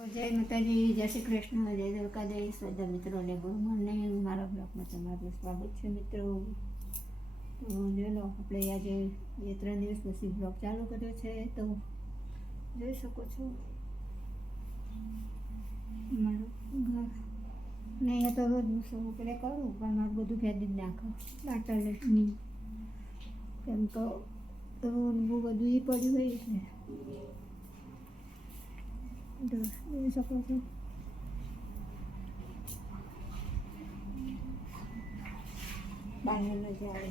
જય માતાજી, જય શ્રી કૃષ્ણ, જય દ્વારકાધીશ. બધા મિત્રોને ગુડ મોર્નિંગ. મારા બ્લોગમાં તમારું સ્વાગત છે મિત્રો. તો જોઈ આપણે આજે 2-3 દિવસ પછી બ્લોગ ચાલુ કર્યો છે. તો જોઈ શકો છો મારું ઘર ને. અહીંયા તો રોજ સવારે કરું પણ મારું બધું ફેદી જ નાખો દાંતરની, કેમ કે રોજ બધું એ પડ્યું હોય છે. જોઈ શકો છો બહારનો નજારો.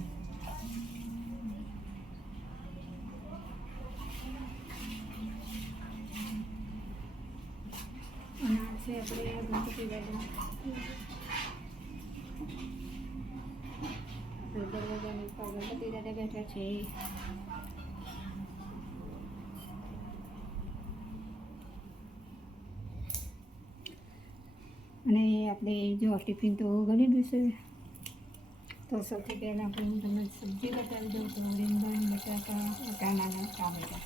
અને આ છે આપણે ગણપતિ દાદા. દરવાજાની ઉપર ગણપતિ દાદા બેઠા છે. અને આપણે જો ટિફિન તો ગણી દીધું છે. તો સૌથી પહેલાં આપણે હું તમને સબ્જી બતાવી દઉં તો રીંગણ, બટાકા, વટાણાના ટામેટા.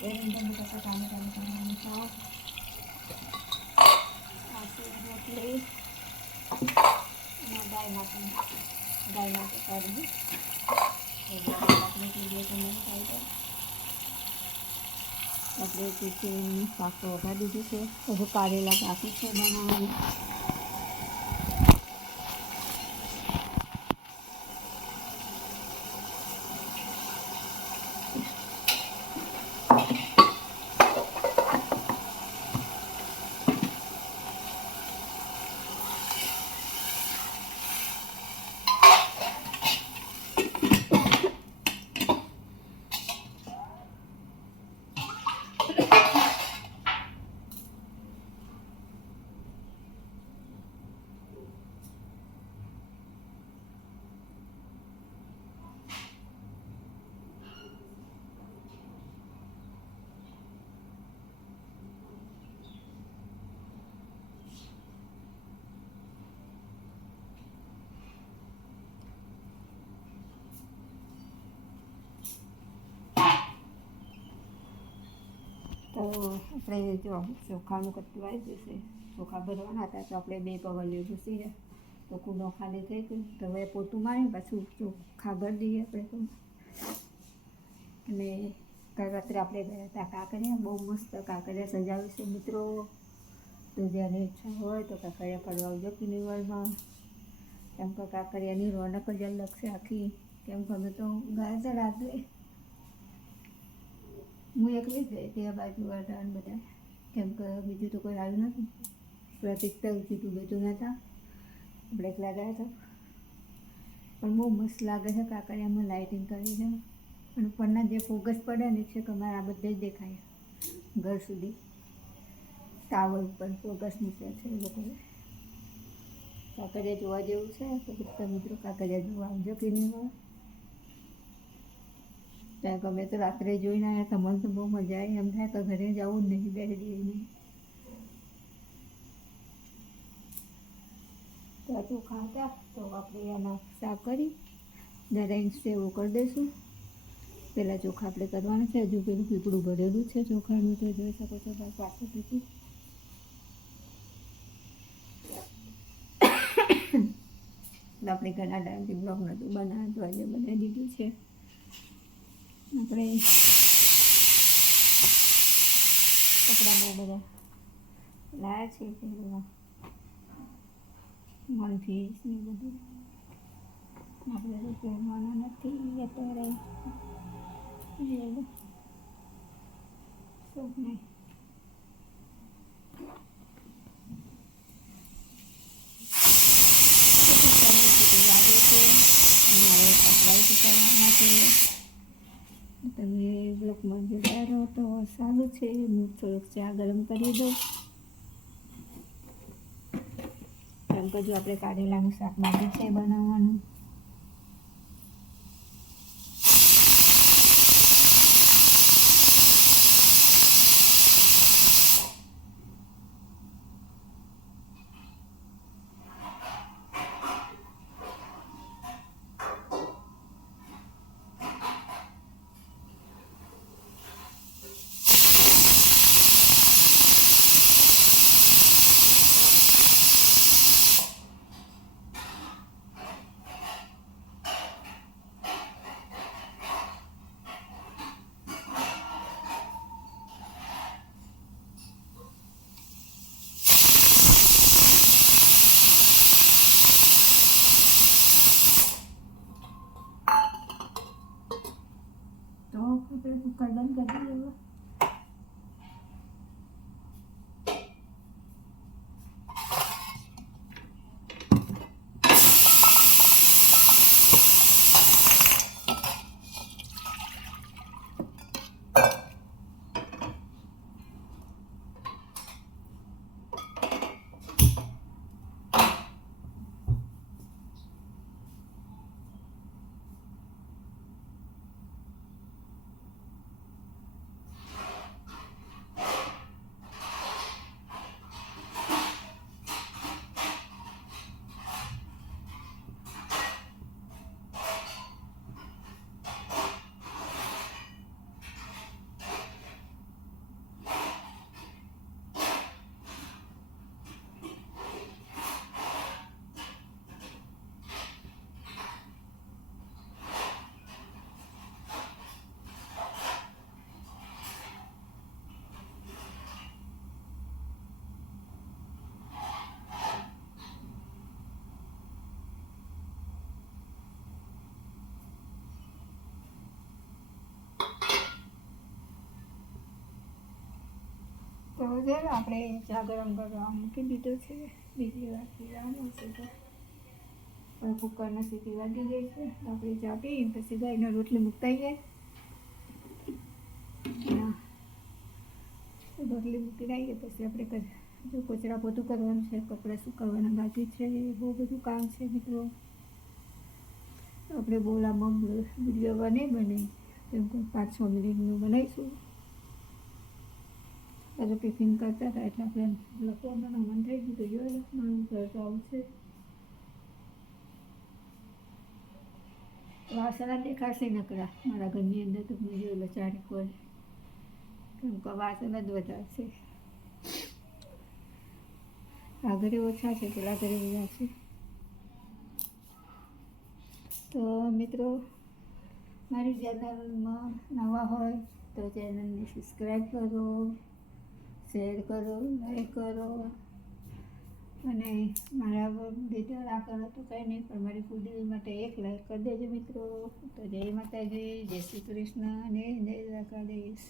રીંગણ, બટાકા, ટામેટાનું બનાવવાનું શાક. આ છે રોટલી અને ગાય માટે કાઢી આપણે ટિફિન શાક તો વઘારી દીધું છે. પછી કારેલા બાકી છે બનાવવાનું. તો આપણે જો ચોખાનું કટલું આવી જશે. ચોખા ભરવાના હતા તો આપણે 2 પગલીઓ ઘૂસી ગયા તો કૂડો ખાલી થઈ ગયો. તો હવે પોતું મારીને પાછું ચોખા ભરી દઈએ આપણે તો. અને કાલ રાત્રે આપણે ગયા હતા કાંકરિયા. બહુ મસ્ત કાંકરિયા સજાવ્યું છે મિત્રો. તો જ્યારે ઈચ્છા હોય તો કાંકરિયા ફરવા આવજો કિનીવરમાં. કેમ કે કાંકરિયાની રોનક જ અલગ છે આખી. કેમ કે અમે તો ગયા હતા રાત્રે. હું એકલી જ ગઈ હતી. આ બાજુવાળા અને બધા, કેમ કે બીજું તો કોઈ આવ્યું નથી. પ્રતિક તો કીધું બધું નહોતા, આપણે એકલા ગયા હતા. પણ બહુ મસ્ત લાગે છે કાંકરિયામાં. લાઇટિંગ કરી છે અને ઉપરના જે ફોકસ પડે ને છે કે અમારે આ બધે જ દેખાય ઘર સુધી. ટાવર ઉપર ફોકસ મૂક્યા છે એ લોકોએ. કાંકરિયા જોવા જેવું છે. તો બધા મિત્રો કાંકરિયા જોવા આવજો કિનીમાં. ત્યાં કે અમે તો રાત્રે જોઈને આવ્યા હતા. મને તો બહુ મજા આવી. એમ થાય કે ઘરે જવું જ નહીં, બેસી જઈએ નહીં. ત્યાં ચોખા હતા તો આપણે એના શાક કરી દરેક સેવું કરી દઈશું. પહેલાં ચોખા આપણે કરવાના છે. હજુ પેલું પીપળું ભરેલું છે ચોખાનું, તો જોઈ શકો છો પાછું પીપળું. આપણે ઘણા ટાઈમથી બ્લોગ નહોતું બનાવ્યું તો આજે બનાવી દીધું છે. આપણે કપડાં બહુ બધા લાવ્યા છે. મનફીસ ને બધું આપણે તો પહેરવાના નથી અત્યારે. શું નહીં લાગે છે. મારે કપડાં શીખવવાના છે. તમે બ્લોકમાં જોડાયા રહો તો સારું છે. હું થોડોક ચા ગરમ કરી દઉં. કેમ કે જો આપણે કારેલાનું શાક બાકી છે બનાવવાનું. તો છે ને આપણે ચા ગરમ કરવા મૂકી દીધો છે, બીજી વાર પીવાનું છે તો પણ કુકરના સીટી લાગી ગઈ છે. આપણે ચા પી પછી ગાયને રોટલી મૂકતા જાય, રોટલી મૂકી આવીએ પછી આપણે જો કચરા પોતું કરવાનું છે, કપડાં સુકાવવાના બાકી છે, બહુ બધું કામ છે મિત્રો. આપણે બહુ લાંબો વિડીયો નહીં બને, કેમ કે 5-6 મિનિટનું બનાવીશું. આજે ટિફિન કરતા હતા એટલે આપણે લખવાનું મન થઈ ગયું તો જોયું મારું ઘર તો આવું છે. વાસણા દેખાશે નકરા મારા ઘરની અંદર તો મેં જોઈ લો ચારે કોલ, કેમ કે વાસણ જ વધારે છે. આ ઘરે ઓછા છે, પેલા ઘરે બધા છે. તો મિત્રો મારી ચેનલમાં નવા હોય તો ચેનલને સબસ્ક્રાઈબ કરો, શેર કરો, લાઈક કરો, અને મારા વિડીયો ના કરો તો કંઈ નહીં, પણ મારી કુંડલી માટે એક લાઈક કરી દેજો મિત્રો. તો જય માતાજી, જય શ્રી કૃષ્ણ અને જય દ્વારકાધીશ.